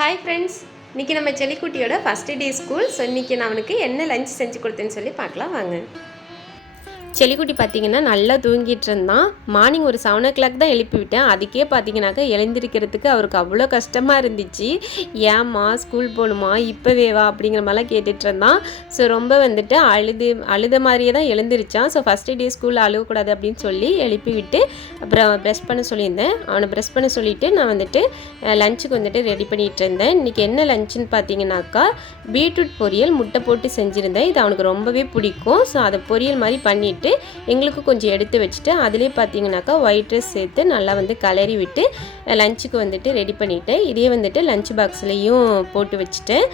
Hi friends, இன்றைக்கி நம்ம செல்லிக்குட்டியோட first day school. So இன்றைக்கி நான் அவனுக்கு என்ன லஞ்ச் செஞ்சு கொடுத்தேன்னு சொல்லி பார்க்கலாம் வாங்க. செல்லிக்குட்டி பார்த்திங்கன்னா நல்லா தூங்கிட்டு இருந்தான். மார்னிங் ஒரு 7 o'clock தான் எழுப்பி விட்டேன். அதுக்கே பார்த்திங்கனாக்கா எழுந்திருக்கிறதுக்கு அவருக்கு அவ்வளோ கஷ்டமாக இருந்துச்சு. ஏம்மா ஸ்கூல் போகணுமா இப்போவே வா அப்படிங்கிற மாதிரிலாம் கேட்டுட்டு இருந்தான். ஸோ ரொம்ப வந்துட்டு அழுத மாதிரியே தான் எழுந்திருச்சான். ஸோ ஃபஸ்ட்டு டே ஸ்கூலில் அழுகக்கூடாது அப்படின்னு சொல்லி எழுப்பி விட்டு அப்புறம் ப்ரெஷ் பண்ண சொல்லியிருந்தேன். அவனை ப்ரெஷ் பண்ண சொல்லிவிட்டு நான் வந்துட்டு லஞ்சுக்கு வந்துட்டு ரெடி பண்ணிகிட்டு இருந்தேன். இன்றைக்கி என்ன லஞ்சுன்னு பார்த்தீங்கன்னாக்கா பீட்ரூட் பொரியல் முட்டை போட்டு செஞ்சுருந்தேன். இது அவனுக்கு ரொம்பவே பிடிக்கும். ஸோ அதை பொரியல் மாதிரி பண்ணிவிட்டு எங்களுக்கு கொஞ்சம் எடுத்து வச்சுட்டு அதிலே பார்த்தீங்கன்னாக்கா ஒயிட் ரைஸ் சேர்த்து நல்லா வந்து கலரி விட்டு லஞ்சுக்கு வந்துட்டு ரெடி பண்ணிவிட்டேன். இதே வந்துட்டு லஞ்ச் பாக்ஸ்லேயும் போட்டு வச்சுட்டேன்.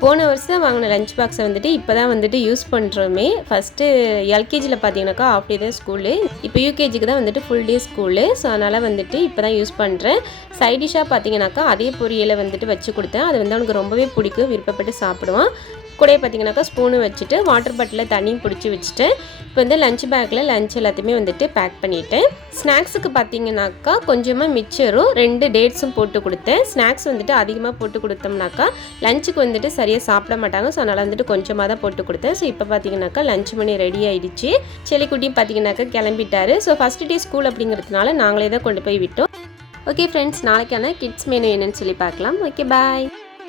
போன வருஷம் வாங்கின லஞ்ச் பாக்ஸை வந்துட்டு இப்போ தான் வந்துட்டு யூஸ் பண்ணுறோமே. ஃபஸ்ட்டு எல்கேஜியில் பார்த்தீங்கன்னாக்கா ஆஃப் டே தான் ஸ்கூலு, இப்போ யூகேஜிக்கு தான் வந்துட்டு ஃபுல் டே ஸ்கூலு. ஸோ அதனால் வந்துட்டு இப்போ தான் யூஸ் பண்ணுறேன். சைடிஷாக பார்த்தீங்கன்னாக்கா அதே பொரியலை வந்துட்டு வச்சு கொடுத்தேன். அது வந்து அவனுக்கு ரொம்பவே பிடிக்கும், விருப்பப்பட்டு சாப்பிடுவான். கூடயே பார்த்தீங்கன்னாக்கா ஸ்பூனு வச்சுட்டு வாட்டர் பாட்டிலில் தண்ணியும் பிடிச்சி வச்சுட்டேன். இப்போ வந்து லஞ்ச் பேக்கில் லஞ்ச் எல்லாத்தையுமே வந்துட்டு பேக் பண்ணிவிட்டேன். ஸ்நாக்ஸுக்கு பார்த்தீங்கன்னாக்கா கொஞ்சமாக மிச்சரும் 2 டேட்ஸும் போட்டு கொடுத்தேன். ஸ்நாக்ஸ் வந்துட்டு அதிகமாக போட்டு கொடுத்தோம்னாக்கா லஞ்சுக்கு வந்துட்டு சரியாக சாப்பிட மாட்டாங்க. ஸோ அதனால் வந்துட்டு கொஞ்சமாக தான் போட்டு கொடுத்தேன். ஸோ இப்போ பார்த்தீங்கன்னாக்கா லஞ்ச் மணி ரெடி ஆகிடுச்சு. செல்லிக்குட்டியும் பார்த்தீங்கன்னாக்கா கிளம்பிட்டாரு. ஸோ ஃபஸ்ட் டே ஸ்கூல் அப்படிங்கிறதுனால நாங்களே தான் கொண்டு போய் விட்டோம். ஓகே ஃப்ரெண்ட்ஸ், நாளைக்கான கிட்ஸ் மெனு என்னன்னு சொல்லி பார்க்கலாம். Okay bye.